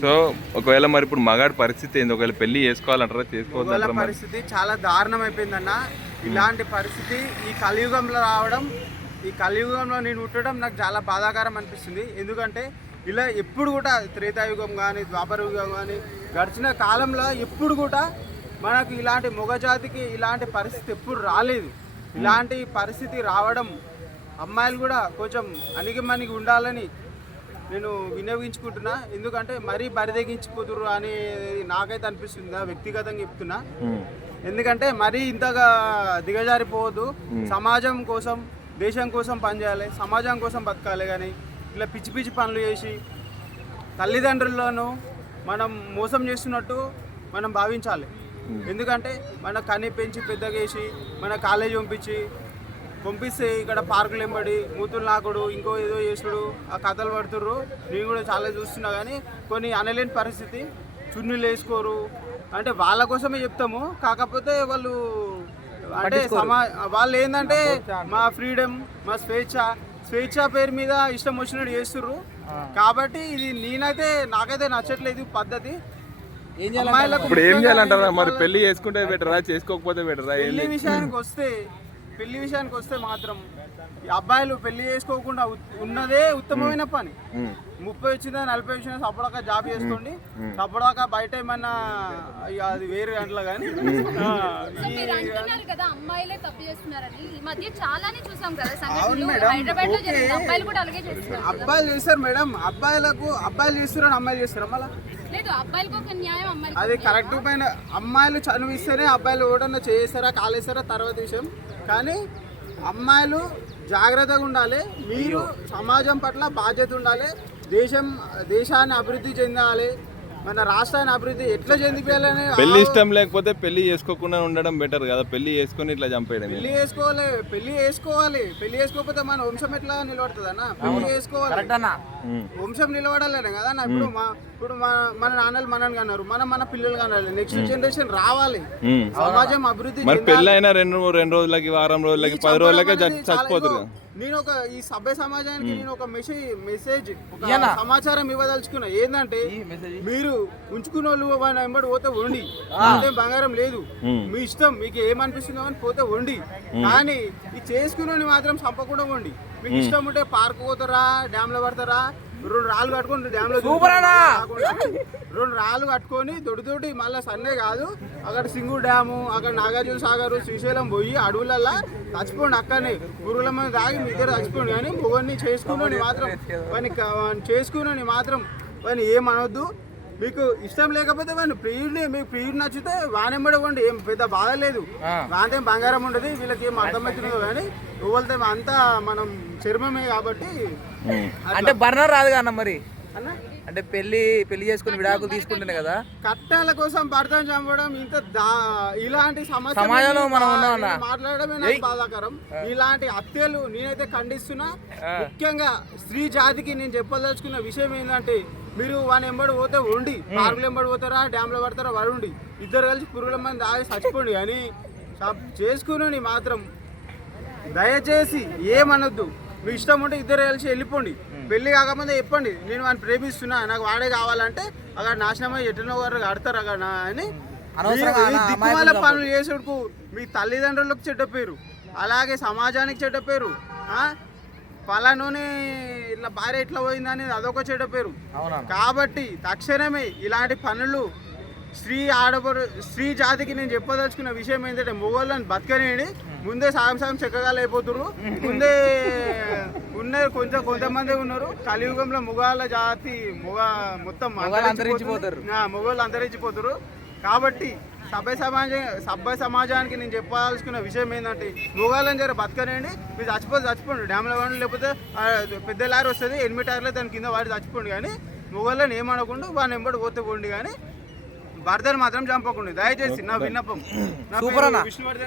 So ఒకవేళ మరి ఇప్పుడు మగాడి పరిస్థితి ఏంది? ఒకవేళ పెళ్లి చేసుకోవాలంటారా చేసుకోవాలంటారా? పరిస్థితి చాలా దారుణం అయిపోయిందన్న. ఇలాంటి పరిస్థితి ఈ కలియుగంలో రావడం, ఈ కలియుగంలో నేను పుట్టడం నాకు చాలా బాధాకరం అనిపిస్తుంది. ఎందుకంటే ఇలా ఎప్పుడు కూడా త్రేతాయుగం కానీ ద్వాపరయుగం కానీ గడిచిన కాలంలో ఎప్పుడు కూడా మనకు ఇలాంటి మొగజాతికి ఇలాంటి పరిస్థితి ఎప్పుడు రాలేదు. ఇలాంటి పరిస్థితి రావడం అమ్మాయిలు కూడా కొంచెం అణిగిమణిగి ఉండాలని నేను వినియోగించుకుంటున్నా. ఎందుకంటే మరీ బరిదెగించిపోతురు అని నాకైతే అనిపిస్తుంది, వ్యక్తిగతంగా చెప్తున్నా. ఎందుకంటే మరీ ఇంతగా దిగజారిపోవద్దు. సమాజం కోసం, దేశం కోసం పనిచేయాలి, సమాజం కోసం బతకాలి. కానీ ఇలా పిచ్చి పిచ్చి పనులు చేసి తల్లిదండ్రులను మనం మోసం చేస్తున్నట్టు మనం భావించాలి. ఎందుకంటే మన కని పెంచి పెద్దగా వేసి మన కాలేజీ పంపిస్తే ఇక్కడ పార్కులు ఎంబడి మూతులు నాకుడు ఇంకో ఏదో చేసుడు ఆ కథలు పడుతుర్రు. నేను కూడా చాలా చూస్తున్నా. కానీ కొన్ని అనలేని పరిస్థితి, చున్నీలు వేసుకోరు అంటే వాళ్ళ కోసమే చెప్తాము. కాకపోతే వాళ్ళు అంటే వాళ్ళు ఏంటంటే మా ఫ్రీడమ్, మా స్వేచ్ఛ పేరు మీద ఇష్టం వచ్చినట్టు చేస్తుర్రు. కాబట్టి ఇది నాకైతే నచ్చట్లేదు పద్ధతి. ఇప్పుడు ఏం చేయాలంటారా మరి? పెళ్లి చేసుకుంటే బెటరా, చేసుకోకపోతే బెటరా? పెళ్లి విషయానికి వస్తే మాత్రం ఈ అబ్బాయిలు పెళ్లి చేసుకోకుండా ఉన్నదే ఉత్తమమైన పని. 30 వచ్చిందా 40 వచ్చినా సపడాక జాబ్ చేసుకోండి. సపడాక బయట ఏమన్నా అది వేరే గంటల కానీ అబ్బాయిలు చేస్తారు మేడం. అబ్బాయిలు చేస్తున్నారు, అమ్మాయిలు చేస్తారు. మళ్ళీ అది కరెక్ట్ పైన అమ్మాయిలు చదివిస్తేనే అబ్బాయిలు ఓడన్నా చేస్తారా కాలేస్తారా తర్వాత విషయం. కానీ అమ్మాయిలు జాగ్రత్తగా ఉండాలి. మీరు సమాజం పట్ల బాధ్యత ఉండాలి. దేశాన్ని అభివృద్ధి చెందాలి. మన రాష్ట్రాన్ని అభివృద్ధి ఎట్లా చెందిపోయాలని. పెళ్లి ఇష్టం లేకపోతే పెళ్లి చేసుకోకుండా ఉండడం బెటర్ కదా. పెళ్లి చేసుకుని ఇట్లా చంపేయడం. పెళ్లి చేసుకోవాలి. పెళ్లి చేసుకోకపోతే మన వంశం ఎట్లా నిలబడుతుంది అన్న? పెళ్లి చేసుకోవాలి, వంశం నిలబడాలనే కదా అన్న. ఇప్పుడు మన నాన్నలు మనని కన్నారు, మన పిల్లలు కనాలి. నెక్స్ట్ జనరేషన్ రావాలి, సమాజం అభివృద్ధి. మరి పెళ్లి అయినా రెండు రోజులకి, వారం రోజులకి, 10 రోజులకి చచ్చిపోతారు. నేను ఈ సభ్య సమాజానికి నేను ఒక మెసేజ్ సమాచారం ఇవ్వదలుచుకున్నా. ఏంటంటే మీరు ఉంచుకున్న వాళ్ళు వెంబడి పోతే వండి, అంటే బంగారం లేదు. మీ ఇష్టం, మీకు ఏమనిపిస్తుందో అని పోతే వండి. కానీ ఈ చేసుకున్న మాత్రం చంపకుండా వండి. మీకు ఇష్టం ఉంటే పార్క్ పోతారా, డ్యామ్ లో పడతారా, 2 రాళ్ళు కట్టుకొని డ్యామ్ లో 2 రాళ్ళు కట్టుకొని దొడ్డి మళ్ళీ సన్నే కాదు అక్కడ సింగు డ్యాము, అక్కడ నాగార్జున సాగర్, శ్రీశైలం పోయి అడవులల్లా చచ్చిపోండి. అక్కడనే పురుగుల మంది తాగి మీ దగ్గర చచ్చిపోండి. కానీ మొగన్ని చేసుకుని మాత్రం వాని ఏమనొద్దు. మీకు ఇష్టం లేకపోతే మీకు ప్రియుడు నచ్చితే వానెంబడి ఇవ్వండి. ఏం పెద్ద బాధ లేదు. వాంతే బంగారం ఉండదు. వీళ్ళకి ఏం అర్థమవుతుందో కానీ ఎవరితే అంతా మనం చర్మమే కాబట్టి. అంటే బర్నర్ రాదు కదా మరి అన్న. అంటే పెళ్లి చేసుకుని విడాకులు తీసుకుంటేనే కదా. కట్టాల కోసం భర్తను చంపడం ఇలాంటి సమాజంలో మనం మాట్లాడమే నాకు బాధాకరం. ఇలాంటి హత్యలు నేనైతే ఖండిస్తున్నా. ముఖ్యంగా స్త్రీ జాతికి నేను చెప్పదలుచుకున్న విషయం ఏంటంటే మీరు వాని ఎంబడి పోతే వండి, పార్కులు ఎంబడి పోతారా, డ్యామ్ లో పడతారా వండి. ఇద్దరు కలిసి పురుగుల మంది దాగి చచ్చిపోండి. కానీ చేసుకుని మాత్రం దయచేసి ఏమనొద్దు. మీ ఇష్టం ఉంటే ఇద్దరు కలిసి వెళ్ళిపోండి. పెళ్లి కాకపోతే చెప్పండి, నేను వాడిని ప్రేమిస్తున్నా, నాకు వాడే కావాలంటే అక్కడ నాశనమై ఎటునో వారు కడతారు అక్కడ అని. దిక్కుమాల పనులు చేసుడుకు మీ తల్లిదండ్రులకు చెడ్డ పేరు, అలాగే సమాజానికి చెడ్డ పేరు. పలానోనే ఇట్లా భార్య ఎట్లా పోయిందని అదొక చెడ్డ పేరు. కాబట్టి తక్షణమే ఇలాంటి పనులు స్త్రీ జాతికి నేను చెప్పదలుచుకున్న విషయం ఏంటంటే మొగోళ్ళని బతకనేయండి. ముందే సగం చెక్కగాలు అయిపోతున్నారు. ముందే కొంతమంది ఉన్నారు. కలియుగంలో మొగాళ్ళ జాతి మొత్తం మొగోళ్ళు అంతరించిపోతారు. కాబట్టి సభ్య సమాజానికి నేను చెప్పాల్సుకున్న విషయం ఏంటంటే మొగాళ్ళని జర బతకనేయండి. మీరు చచ్చిపోండి డ్యామ్లో వాడి, లేకపోతే పెద్ద లారీ వస్తుంది 8 టైర్లు దాని కింద వాడి చచ్చిపోండి. కానీ మొగాళ్ళని ఏమనకుండా వాడిని ఎంబడి పోతే పోండి. కానీ భర్తలు మాత్రం చంపకండి దయచేసి. నా విన్నపం. విష్ణువర్ధన్.